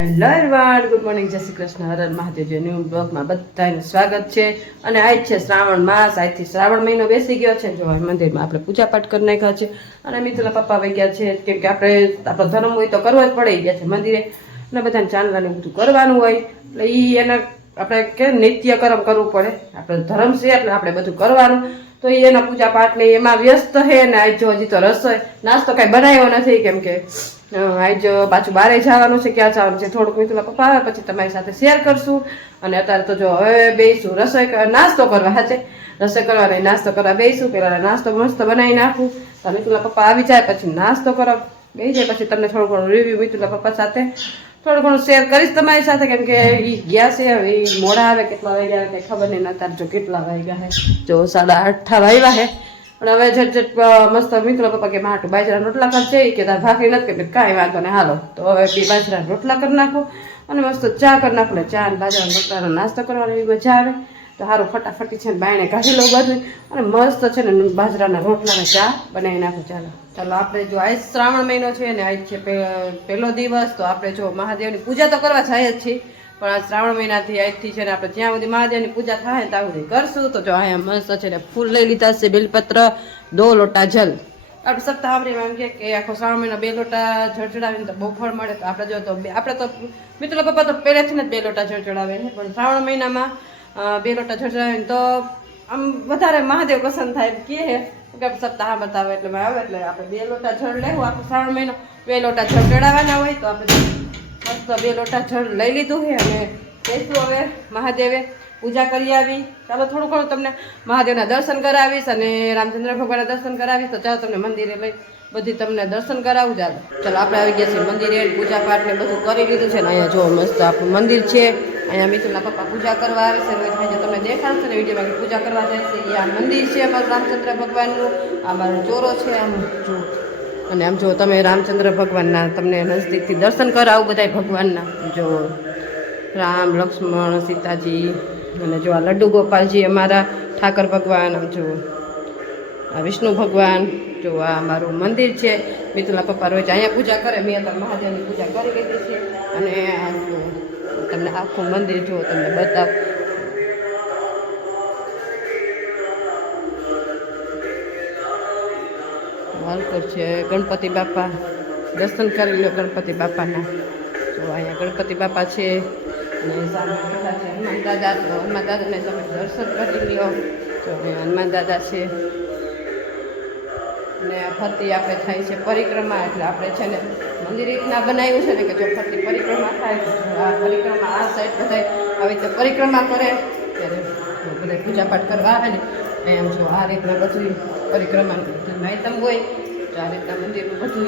Hello everyone, good morning, જય Shri Krishna, Har Har Mahadev. New બ્લોગમાં બધાનું સ્વાગત છે. અને આજ છે શ્રાવણ માસ, આજથી શ્રાવણ મહિનો બેસી ગયો છે. જો મંદિરમાં આપણે પૂજા પાઠ કરી નાખ્યા છે. અને મિત્રના પપ્પા વહી ગયા છે, કેમ કે આપણે આપણો ધર્મ હોય તો કરવા જ પડી ગયા છે મંદિરે, અને બધાને ચાંદલાને બધું કરવાનું હોય, એટલે એના આપણે કે નિત્ય કર્મ કરવું પડે. આપણો ધર્મ છે એટલે આપણે બધું કરવાનું. તો એના પૂજા પાઠને એમાં વ્યસ્ત છે. ને આજ જો હજી તો રસોઈ નાસ્તો કાંઈ બનાવ્યો નથી, કેમ કે આજ પાછું બહાર જવાનું છે. ક્યાં જવાનું છે થોડુંક મિત્રના પપ્પા આવે પછી તમારી સાથે શેર કરશું. અને અત્યારે તો જો હવે બેસું રસોઈ નાસ્તો કરવા. હાચે રસોઈ કરવા નહીં, નાસ્તો કરવા બેસું. પેલા નાસ્તો મસ્ત બનાવી નાખું તો મિત્રના પપ્પા આવી જાય પછી નાસ્તો કરવા બેસી જાય. પછી તમને થોડું ઘણું રિવ્યુ મિત્રના પપ્પા સાથે થોડું ઘણું શેર કરીશ તમારી સાથે, કેમ કે એ ગયા છે. હવે એ મોડા આવે, કેટલા વાગ્યા આવે કંઈ ખબર નહીં. અત્યારે જો કેટલા વાગ્યા છે, જો 8:30 વાગ્યા છે. પણ હવે ઝટઝટ મસ્ત મિત્ર પપ્પા કે માટું બાજરાના રોટલા કરશે, કે તાર ભાખરી નથી કે કાંઈ વાંધો નહીં હાલો. તો હવે બાજરાના રોટલા કરી નાખો અને મસ્ત ચા કરી નાખો. ને ચા અને બાજરાના રોટલાનો નાસ્તો કરવાની મજા આવે. તો સારું ફટાફટી છે ને બાયણે કાઢી લઉં બધું, અને મસ્ત છે ને બાજરાના રોટલાને ચા બનાવી નાખું. ચાલો આપણે જો આજ શ્રાવણ મહિનો છે ને આજ છે પહેલો દિવસ. તો આપણે જો મહાદેવની પૂજા તો કરવા જાય જ છીએ, પણ આ શ્રાવણ મહિનાથી આજથી છે ને આપણે જ્યાં સુધી મહાદેવની પૂજા થાય ત્યાં સુધી કરશું. તો જો અહીંયા મસ્ત છે ને ફૂલ લઈ લીધા છે, બેલપત્ર, 2 લોટા જલ. આપણે સપ્તાહ સાંભળીમાં એમ કે આખો શ્રાવણ મહિના 2 લોટા જળ ચડાવીને તો બહુ ફળ મળે. તો આપણે જો તો આપણે તો મિત્ર પપ્પા તો પહેલેથી જ 2 લોટા જળ ચડાવે છે, પણ શ્રાવણ મહિનામાં 2 લોટા જળ ચડાવીને તો આમ વધારે મહાદેવ પસંદ થાય એમ કે સપ્તાહ બતાવે એટલે આવે. એટલે આપણે 2 લોટા જળ લેવું. આખો શ્રાવણ મહિનો 2 લોટા જળ ચડાવવાના હોય. તો આપણે મસ્ત 2 લોટા જળ લઈ લીધું છે અને જઈશું હવે મહાદેવે પૂજા કરી આવી. ચાલો થોડું ઘણું તમને મહાદેવના દર્શન કરાવીશ અને રામચંદ્ર ભગવાનના દર્શન કરાવીશ. તો ચાલો તમને મંદિરે લઈ બધી તમને દર્શન કરાવું. ચાલો આપણે આવી ગયા છીએ મંદિરે, પૂજા પાઠ ને બધું કરી લીધું છે. ને અહીંયા જો મસ્ત આપણું મંદિર છે. અહીંયા મિત્રના પપ્પા પૂજા કરવા આવે છે. રોજ આજે તમને દેખાડશે ને વિડીયોમાં પૂજા કરવા જાય છે. એ આ મંદિર છે અમારું રામચંદ્ર ભગવાનનું. આ મારો ચોરો છે આમ જો. અને આમ જો તમે રામચંદ્ર ભગવાનના તમને નજદીકથી દર્શન કરાવું બધા ભગવાનના. જો રામ, લક્ષ્મણ, સીતાજી, અને જો આ લડ્ડુ ગોપાલજી અમારા ઠાકર ભગવાન. આમ જો આ વિષ્ણુ ભગવાન. જો આ અમારું મંદિર છે. મિત્રના પપ્પા રોજ અહીંયા પૂજા કરે. મેં અત્યારે મહાદેવની પૂજા કરી લીધી છે. અને આ તમને આખું મંદિર જો તમને બતાવ. વાલકર છે ગણપતિ બાપા, દર્શન કરી લો ગણપતિ બાપાના. તો અહીંયા ગણપતિ બાપા છે અને સામે બેઠા છે હનુમાન દાદા. તો હનુમાન દાદાને તમે દર્શન કરી લો. તો હનુમાન દાદા છે. અને ફરતી આપણે થાય છે પરિક્રમા. એટલે આપણે છે ને મંદિર રીતના બનાવ્યું છે ને કે જો ફરતી પરિક્રમા થાય તો આ પરિક્રમા આ સાઈડ બધા આવી રીતે પરિક્રમા કરે ત્યારે બધા પૂજા પાઠ કરવા આવે ને એમ જો આ રીતના બધું પરિક્રમા માહિતમ હોય. તો આ રીતના મંદિરનું બધું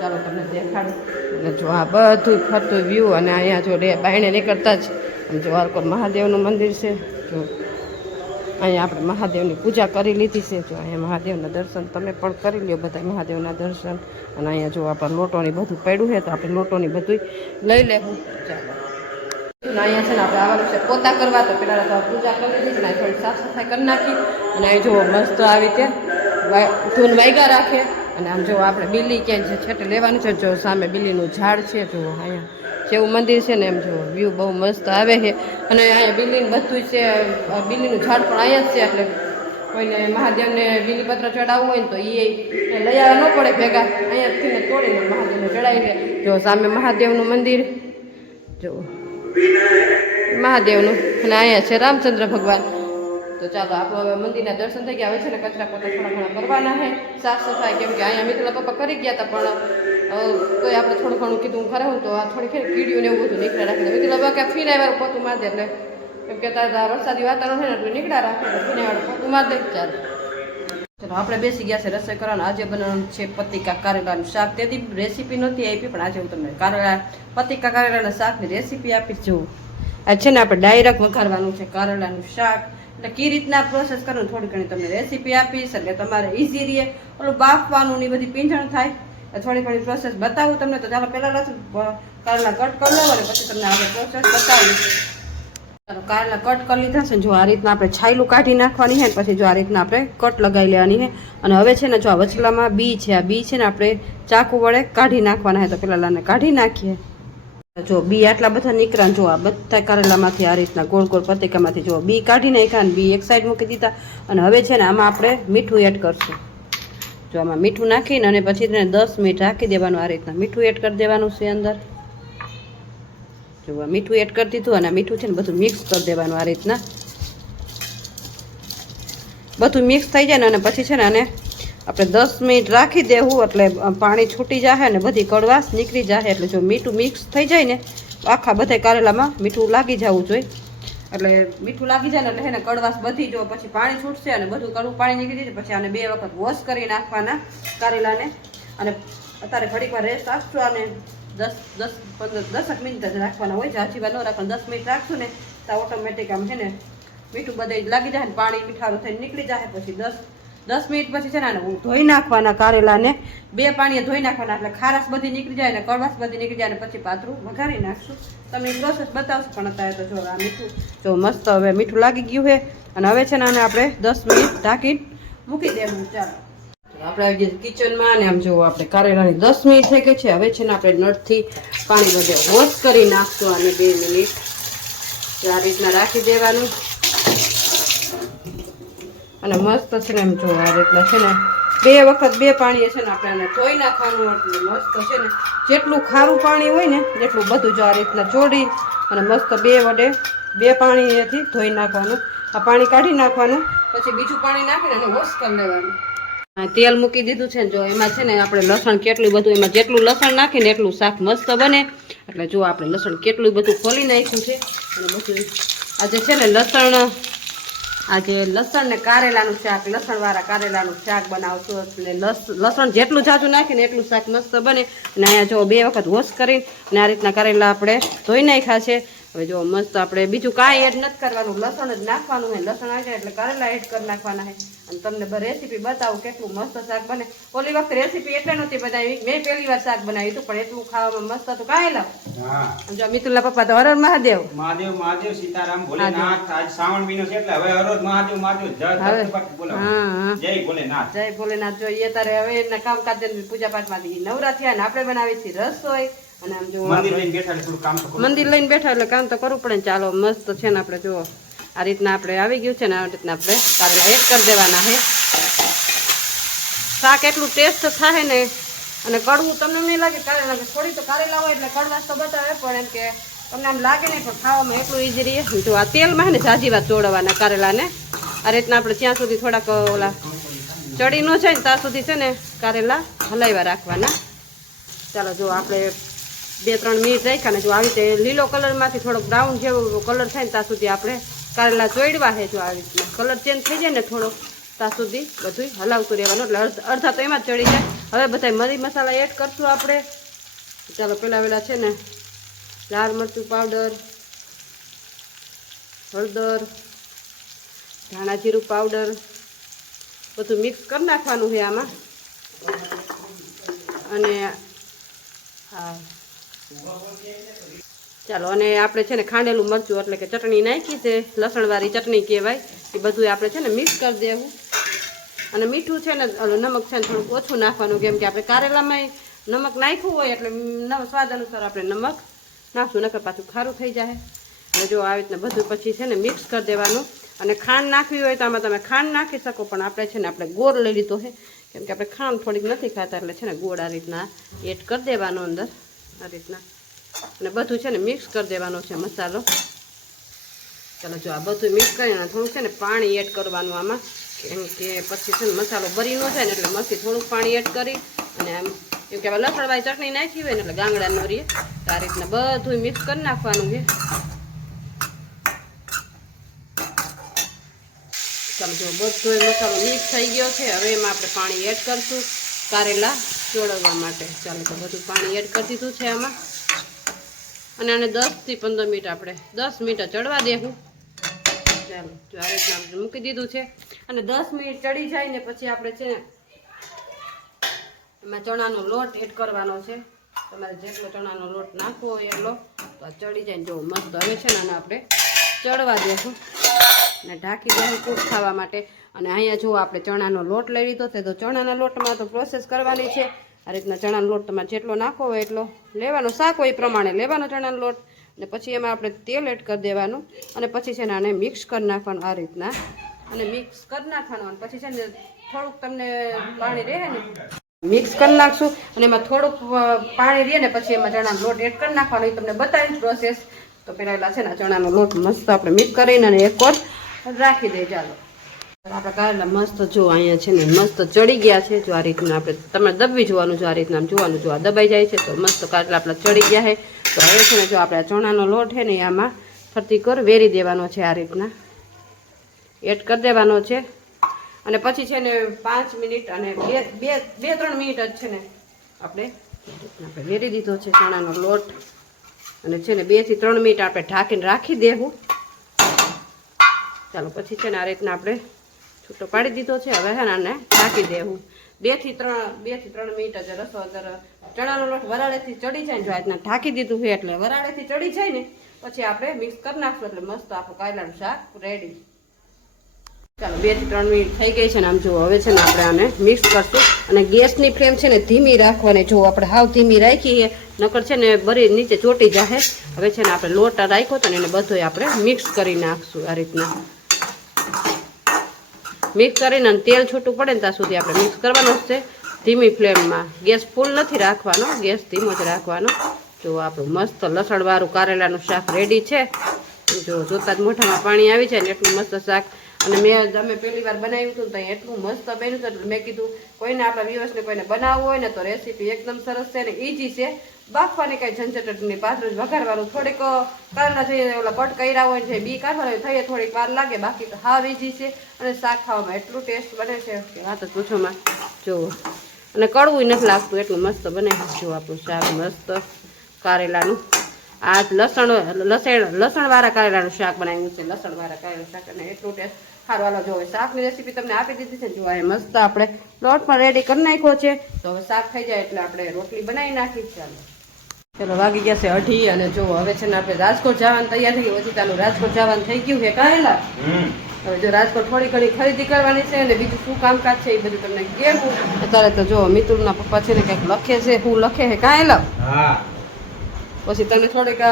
ચાલો તમને દેખાડું. અને જો આ બધું ફરતું વ્યૂ. અને અહીંયા જો બાયણે નીકળતા જ જો આરકોટ મહાદેવનું મંદિર છે. જો અહીંયા આપણે મહાદેવની પૂજા કરી લીધી છે. જો અહીંયા મહાદેવના દર્શન તમે પણ કરી લ્યો બધા મહાદેવના દર્શન. અને અહીંયા જો આપણે લોટોની બધું પડ્યું છે તો આપણે લોટોની બધું લઈ લેવું. ચાલો અહીંયા છે ને આપણે આવવાનું છે પોતા કરવા. તો પેલા તો પૂજા કરી લીધી ને થોડી સાફ સફાઈ કરી નાખી. અને અહીં જો મસ્ત આવી રીતે ધૂન વાગ્યા રાખે. અને આમ જો આપણે બિલ્લી ક્યાંય છે છેટે લેવાનું છે. જો સામે બિલ્લીનું ઝાડ છે. જો અહીંયા જેવું મંદિર છે ને એમ જો વ્યૂ બહુ મસ્ત આવે છે. અને અહીંયા બિલ્લીનું બધું છે. બિલ્લીનું ઝાડ પણ અહીંયા જ છે. એટલે કોઈને મહાદેવને બિલીપત્ર ચડાવવું હોય ને તો એ લઈ આવવા ન પડે ભેગા. અહીંયાથી તોડીને મહાદેવને ચડાવી લે. જો સામે મહાદેવનું મંદિર જો મહાદેવનું. અને અહીંયા છે રામચંદ્ર ભગવાન. તો ચાલો આપણું હવે મંદિરના દર્શન થઈ ગયા. હવે છે ને કચરા પોતા થોડા ઘણા કરવાના છે, સાફ સફાઈ. કેમ કે અહીંયા મિત્રના પપ્પા કરી ગયા હતા, પણ તોય આપણે થોડું ઘણું કીધું કરાવું તો આ થોડી કીડીઓને એવું બધું નીકળ્યા રાખે. મિત્રના પપ્પા ક્યાં ફીનાવાળું પોતું માર દે. એટલે કેમ કે તારા વરસાદી વાતાવરણ છે ને એટલે નીકળ્યા રાખે. ફીનાવાળું પોતું માર દે. ચાલો ચલો આપણે બેસી ગયા છે રસોઈ કરવાનું. આજે બનાવવાનું છે પતિકા કારેલાનું શાક. તેથી રેસીપી નથી આપી, પણ આજે હું તમને પતિકા કારેલાના શાકની રેસીપી આપીશ. જોઉં આ છે ને આપણે ડાયરેક્ટ વઘારવાનું છે કારેલાનું શાક. એટલે કઈ રીતના પ્રોસેસ કરવું થોડી ઘણી તમને રેસીપી આપીશ. એટલે તમારે ઇઝી રહે. ઓલું બાફવાનું ની બધી પીંછણ થાય. થોડી ઘણી પ્રોસેસ બતાવું તમને. તો ચાલો પહેલાં કારેલા કટ કરી લો અને પછી તમને આગળ પ્રોસેસ બતાવું. ચાલો કારેલા કટ કરી લીધા છે. જો આ રીતના આપણે છાયલું કાઢી નાખવાની છે, પછી જો આ રીતના આપણે કટ લગાવી લેવાની છે. અને હવે છે ને જો આ વચલામાં બી છે, આ બી છે ને આપણે ચાકુ વડે કાઢી નાખવાના છે. તો પેલા લાને કાઢી નાખીએ. જો બી આટલા બધા નીકળ્યા. જો આ બધા કારેલામાંથી આ રીતના ગોળ ગોળ પતિકામાંથી જો બી કાઢી નાખ્યા અને બી એક સાઈડ મૂકી દીધા. અને હવે છે ને આમાં આપણે મીઠું એડ કરશું. જો આમાં મીઠું નાખીને અને પછી તેને 10 મિનિટ રાખી દેવાનું. આ રીતના મીઠું એડ કરી દેવાનું છે અંદર. જો મીઠું એડ કરી દીધું અને મીઠું છે ને બધું મિક્સ કરી દેવાનું. આ રીતના બધું મિક્સ થઈ જાય ને અને પછી છે ને આને આપણે 10 મિનિટ રાખી દેવું. એટલે પાણી છૂટી જાય ને બધી કડવાશ નીકળી જાય. એટલે જો મીઠું મિક્સ થઈ જાય ને આખા બધા કારેલામાં મીઠું લાગી જવું જોઈએ. એટલે મીઠું લાગી જાય ને એટલે એને કડવાશ બધી જો પછી પાણી છૂટશે અને બધું કડવું પાણી નીકળી જાય. પછી આને 2 વખત વોશ કરી નાખવાના કારેલાને. અને અત્યારે ઘડીક વાર રેસ્ટ આપશું. અને 10 મિનિટ જ રાખવાના હોય છે. હજી વાર ન રાખવાનું. 10 મિનિટ રાખશું ને તો ઓટોમેટિક આમ છે ને મીઠું બધે લાગી જાય ને પાણી મીઠારું થઈને નીકળી જાય. પછી 10 મિનિટ પછી છે ને ધોઈ નાખવાના કારેલાને. 2 પાણીએ ધોઈ નાખવાના. એટલે ખારાશ બધી નીકળી જાય ને કડવાશ બધી નીકળી જાય. અને પછી પાતળું વઘારી નાખશું. તમે પ્રોસેસ બતાવશો. પણ અત્યારે તો જો આ મીઠું જો મસ્ત હવે મીઠું લાગી ગયું છે. અને હવે છે ને આને આપણે 10 મિનિટ ઢાંકીને મૂકી દેવું. ચાલો આપણે કિચનમાં ને આમ જો આપણે કારેલાની 10 મિનિટ થઈ ગઈ છે. હવે છે ને આપણે નળથી પાણી બધે વોશ કરી નાખશું. આને 2 મિનિટ આ રીતના રાખી દેવાનું. અને મસ્ત છે ને એમ જો આ રીતના છે ને 2 વખત 2 પાણીએ છે ને આપણે આને ધોઈ નાખવાનું. એટલે મસ્ત છે ને જેટલું ખારું પાણી હોય ને એટલું બધું જો આ રીતના ચોડી અને મસ્ત 2 વડે 2 પાણીએથી ધોઈ નાખવાનું. આ પાણી કાઢી નાખવાનું. પછી બીજું પાણી નાખીને એને વોશ કરી લેવાનું. તેલ મૂકી દીધું છે ને જો એમાં છે ને આપણે લસણ કેટલું બધું એમાં જેટલું લસણ નાખીને એટલું શાક મસ્ત બને. એટલે જો આપણે લસણ કેટલું બધું ખોલી નાખ્યું છે. અને બધું આજે છે ને આજે લસણ ને કારેલાનું શાક, લસણવાળા કારેલાનું શાક બનાવશું. એટલે લસણ જેટલું જાજુ નાખીને એટલું શાક મસ્ત બને. અને અહીંયા જો 2 વખત વોશ કરીને અને આ રીતના કારેલા આપણે ધોઈ નાખ્યા છે. હવે જો મસ્ત આપણે બીજું કાંઈ એડ નથી કરવાનું. લસણ જ નાખવાનું હોય. લસણ આવી જાય એટલે કારેલા એડ કરી નાખવાના છે. અને તમને રેસીપી બતાવું કેટલું મસ્ત શાક બને. ઓલી વખતે રેસીપી એટલે નહોતી બનાવી. મેં પહેલી વાર શાક બનાવ્યું હતું પણ એટલું ખાવામાં મસ્ત હતું. કારેલા જો મિતુલના પપ્પા તો હર મહાદેવ મહાદેવ સીતારામ ભોલેનાથ. આજ શ્રાવણ મહિનો છે એટલે હવે હરોજ મહાદેવ જય ભોલેનાથ. જય ભોલેનાથ. જોઈએ તારે હવે એમના કામકાજ પૂજા પાઠમાંથી નવરા થયા ને આપણે બનાવી છે રસોઈ. અને આમ જો મંદિર લઈને બેઠા એટલે કામ તો કરવું પડે ને. ચાલો મસ્ત છે ને આપણે જુઓ આ રીતના આપણે આવી ગયું છે ને આ રીતના આપણે કારેલા એડ કરી દેવાના છે. શાક એટલું ટેસ્ટ થાય ને. અને કડવું તમને નહીં લાગે કારેલા. થોડી તો કારેલા હોય એટલે કડવાશ તો બતાવે પણ એમ કે તમને આમ લાગે નહીં પણ ખાવામાં એટલું ઈઝી રહે. જો આ તેલમાં છે ને જાજી વાત ચોળવાના કારેલાને. આ રીતના આપણે ત્યાં સુધી થોડાક ઓલા ચડી ન જાય ને ત્યાં સુધી છે ને કારેલા હલાવ્યા રાખવાના. ચાલો જો આપણે 2-3 મિનિટ રાખ્યા ને જો આવી રીતે લીલો કલરમાંથી થોડોક બ્રાઉન જેવો કલર થાય ને ત્યાં સુધી આપણે કારેલા ચોળવા છે. જો આવી રીતના કલર ચેન્જ થઈ જાય ને થોડો ત્યાં સુધી બધું હલાવતું રહેવાનું. એટલે અડધા તો એમાં જ ચડી જાય. હવે બધા મરી મસાલા એડ કરશું આપણે. ચાલો પહેલાં છે ને લાલ મરચું પાવડર, હળદર, ધાણા જીરું પાવડર બધું મિક્સ કરી નાખવાનું છે આમાં. અને હા ચાલો અને આપણે છે ને ખાંડેલું મરચું એટલે કે ચટણી નાખી છે. લસણવાળી ચટણી કહેવાય. એ બધું આપણે છે ને મિક્સ કરી દેવું. અને મીઠું છે ને નમક છે ને થોડુંક ઓછું નાખવાનું. કેમ કે આપણે કારેલામાં નમક નાખ્યું હોય એટલે સ્વાદ અનુસાર આપણે નમક નાખશું. નકર પાછું ખારું થઈ જાય. અને જો આવી રીતના બધું પછી છે ને મિક્સ કરી દેવાનું. અને ખાંડ નાખવી હોય તો આમાં તમે ખાંડ નાખી શકો. પણ આપણે છે ને આપણે ગોળ લઈ લીધો છે. કેમ કે આપણે ખાંડ થોડીક નથી ખાતા એટલે છે ને ગોળ આ રીતના એડ કરી દેવાનો અંદર આ રીતના. અને બધું છે ને મિક્સ કરી દેવાનો છે મસાલો. ચાલો જો આ બધું મિક્સ કરીને થોડુંક છે ને પાણી એડ કરવાનું આમાં. કેમ કે પછી છે ને મસાલો બરી ન જાય ને એટલે મસ્તી થોડુંક પાણી એડ કરી અને આમ કેમ કે લસણવાળી ચટણી નાખી હોય ને એટલે ગાંગડા ન રહીએ. તો આ રીતના બધું મિક્સ કરી નાખવાનું છે. ચાલો જો બધો મસાલો મિક્સ થઈ ગયો છે. હવે એમાં આપણે પાણી એડ કરશું કારેલા ચોળવવા માટે. ચાલો તો બધું પાણી એડ કરી દીધું છે આમાં. અને આને 10 થી 15 મિનિટ આપણે 10 મિનિટ ચડવા દેવું. ચાલો જો આ રીતના આપણે મૂકી દીધું છે. અને 10 મિનિટ ચડી જાય ને પછી આપણે છે ને એમાં ચણાનો લોટ એડ કરવાનો છે. તમારે જેટલો ચણાનો લોટ નાખવો હોય એટલો તો ચડી જાય ને જો મસ્ત. હવે છે ને આને આપણે ચડવા દેશું અને ઢાંકી દેશું કૂક ખાવા માટે. અને અહીંયા જો આપણે ચણાનો લોટ લઈ લીધો છે, તો ચણાના લોટમાં તો પ્રોસેસ કરવાની છે. આ રીતના ચણાનો લોટ તમારે જેટલો નાખવો હોય એટલો લેવાનો, શાક હોય એ પ્રમાણે લેવાનો ચણાનો લોટ. અને પછી એમાં આપણે તેલ એડ કરી દેવાનું અને પછી છે ને આને મિક્સ કરી નાખવાનું આ રીતના. અને મિક્સ કરી નાખવાનું અને પછી છે ને થોડુંક તમને પાણી રહે ને મિક્સ કરી નાખશું અને એમાં થોડુંક પાણી રહે ને પછી એમાં ચણાનો લોટ એડ કરી નાખવાનો. એ તમને બતાવીશ પ્રોસેસ. તો પહેલા છે ને ચણાનો લોટ મસ્ત આપણે મિક્સ કરીને અને એક વાર રાખી દઈએ. ચાલો આપણે કારેલા મસ્ત જો અહીંયા છે ને મસ્ત ચડી ગયા છે. જો આ રીતના આપણે તમે દબવી જોવાનું, જો આ રીતના જોવાનું, જો આ દબાઈ જાય છે તો મસ્ત કારેલા આપણા ચડી ગયા છે. તો હવે છે ને જો આપણે ચણાનો લોટ છે ને આમાં ફરતી કર વેરી દેવાનો છે, આ રીતના એડ કરી દેવાનો છે. અને પછી છે ને 5 મિનિટ અને 2-3 મિનિટ જ છે ને આપણે વેરી દીધો છે ચણાનો લોટ. અને છે ને 2 થી 3 મિનિટ આપણે ઢાંકીને રાખી દેવું. ચાલો પછી છે ને આ રીતના આપણે છૂટો પાડી દીધો છે. હવે છે ને આને ઢાંકી દેવું 2 થી 3 મિનિટ જ. રસો અંદર ચણાનો લોટ વરાળેથી ચડી જાય ને જો આ રીતના ઢાંકી દીધું છે એટલે વરાળેથી ચડી જાય ને પછી આપણે મિક્સ કરી નાખશું એટલે મસ્ત આપણું કારેલાનું શાક રેડી. ચાલો 2 થી 3 મિનિટ થઈ ગઈ છે ને આમ જુઓ. હવે છે ને આપણે આને મિક્સ કરશું અને ગેસની ફ્લેમ છે ને ધીમી રાખવાની. જો આપણે હાવ ધીમી રાખીએ નકર છે ને બરી નીચે ચોટી જાય. હવે છે ને આપણે લોટ રાખ્યો હતો ને એને બધોય આપણે મિક્સ કરી નાખશું આ રીતના. મિક્સ કરીને અને તેલ છૂટું પડે ને ત્યાં સુધી આપણે મિક્સ કરવાનું છે ધીમી ફ્લેમમાં. ગેસ ફૂલ નથી રાખવાનો, ગેસ ધીમો જ રાખવાનો. જો આપણું મસ્ત લસણવાળું કારેલાનું શાક રેડી છે. જો જોતાં જ મોઢામાં પાણી આવી જાય ને એટલું મસ્ત શાક. અને અમે પહેલી વાર બનાવ્યું હતું તો એટલું મસ્ત બન્યું હતું એટલે મેં કીધું કોઈને આપણા વ્યુઅર્સને કોઈને બનાવવું હોય ને તો રેસીપી એકદમ સરસ છે ને ઇઝી છે. બાફવાની કાંઈ ઝંઝટ નહીં, પાછળ જ વઘારવાનું. થોડીક કારેલા જઈએ ઓલા કટ કર્યા હોય છે બી કાઢવાનું થઈએ થોડીક વાર લાગે, બાકી તો હાવ ઇઝી છે. અને શાક ખાવામાં એટલું ટેસ્ટ બને છે કે વાત જ પૂછોમાં. જુઓ અને કડવું નથી લાગતું એટલું મસ્ત બને. જો આપણું શાક મસ્ત કારેલાનું આ લસણવાળા કારેલાનું શાક બનાવ્યું છે. લસણવાળા કારેલાનું શાક અને એટલું ટેસ્ટ સારું. હાલો જો શાકની રેસીપી તમને આપી દીધી છે. જો આ મસ્ત આપણે લોટ પણ રેડી કરી નાખ્યો છે. તો હવે શાક થઈ જાય એટલે આપણે રોટલી બનાવી નાખી. ચાલો વાગી ગયા છે 2:30 અને જો હવે છે ને આપણે રાજકોટ જવાનું તૈયાર થઈ ગયું. વચિતાનું રાજકોટ જવાનું થઈ ગયું છે કારેલા. હવે જો રાજકોટ થોડી ઘણી ખરીદી કરવાની છે અને બીજું શું કામકાજ છે એ બધું તમને કહેવું. અત્યારે તો જો મિતુલના પપ્પા છે ને કંઈક લખે છે. શું લખે છે કારેલા? પછી તમને થોડીક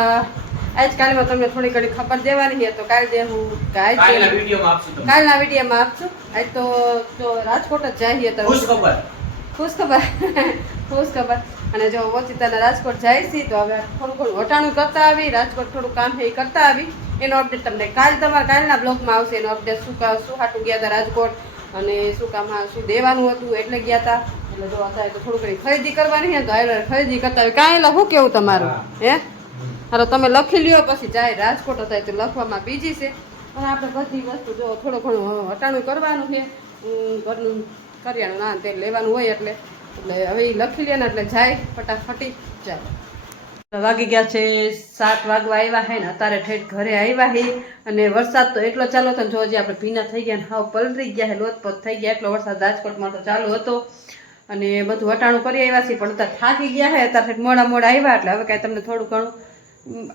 આજકાલમાં તમને થોડી ઘણી ખબર દેવાની છે તો કાલે દેવું કાલના વિડીયોમાં આપશું. આજ તો રાજકોટ જ જઈએ તો ખુશ ખબર. અને જો વચિતાના રાજકોટ જાય છે તો હવે થોડું ઘણું વટાણું કરતા આવી, રાજકોટ થોડું કામ છે એ કરતા આવી. એનો અપડેટ તમને કાલના બ્લોગમાં આવશે. એનો અપડેટ શું હાટું ગયા હતા રાજકોટ અને શું કામ શું દેવાનું હતું એટલે ગયા હતા. એટલે જો અત્યારે તો થોડું ઘણી ખરીદી કરવાની છે તો ખરીદી કરતા હોય. કાંઈ શું કેવું તમારું? હે હાલો તમે લખી લ્યો પછી જાય રાજકોટ હતા તો લખવામાં બીજી છે. અને આપણે બધી વસ્તુ જો થોડું ઘણું વટાણું કરવાનું છે. ઘરનું કરિયાણું ના તેલ લેવાનું હોય એટલે હવે એ લખી લે ને એટલે જાય ફટાફટી. ચાલો વાગી ગયા છે 7 વાગવા આવ્યા છે ને અત્યારે ઠેઠ ઘરે આવ્યા છે. અને વરસાદ તો એટલો ચાલુ હતો ને જો હજી આપણે ભીના થઈ ગયા ને હાવ પલરી ગયા છે, લોતપોત થઈ ગયા. એટલો વરસાદ રાજકોટમાં તો ચાલુ હતો અને બધું વટાણું કરી આવ્યા છે પણ અત્યારે થાકી ગયા છે. અત્યારે મોડા આવ્યા એટલે હવે કાંઈ તમને થોડું ઘણું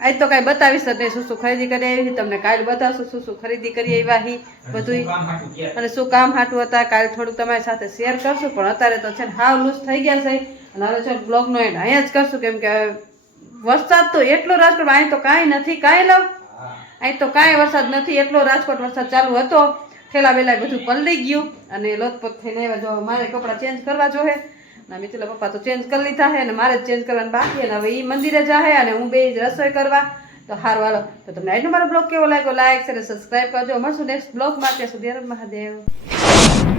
આજ તો કાંઈ બતાવીશ જ નહીં શું ખરીદી કરી આવી. તમને કાલે બતાવશું શું ખરીદી કરી આવ્યા હી બધું અને શું કામ હાટું હતા. કાલે થોડુંક તમારી સાથે શેર કરશું પણ અત્યારે તો છે ને હાવ લૂઝ થઈ ગયા છે. અને હવે છે બ્લોગનો એન્ડ અહીંયા જ કરશું કેમ કે વરસાદ તો એટલો રાજકોટ અહીં તો કાંઈ નથી. કાંઈ લવ અહીં તો કાંઈ વરસાદ નથી. એટલો રાજકોટ વરસાદ ચાલુ હતો. ઠેલા વેલા બધું પલળી ગયું અને લોથપોથ થઈને આવ્યા. જો મારે કપડાં ચેન્જ કરવા જોઈએ ના મિતુલા પપ્પા તો ચેન્જ કરી લીધા છે અને મારે જ ચેન્જ કરવાનું બાકી. અને હવે એ મંદિરે જાહે અને હું બે જ રસોઈ કરવા. તો હારું હાલો તો તમને આજનો મારો બ્લોગ કેવો લાગ્યો લાઈક શેર સબસ્ક્રાઈબ કરજો. મળશું નેક્સ્ટ બ્લોગમાં. ત્યાં સુધી હર મહાદેવ.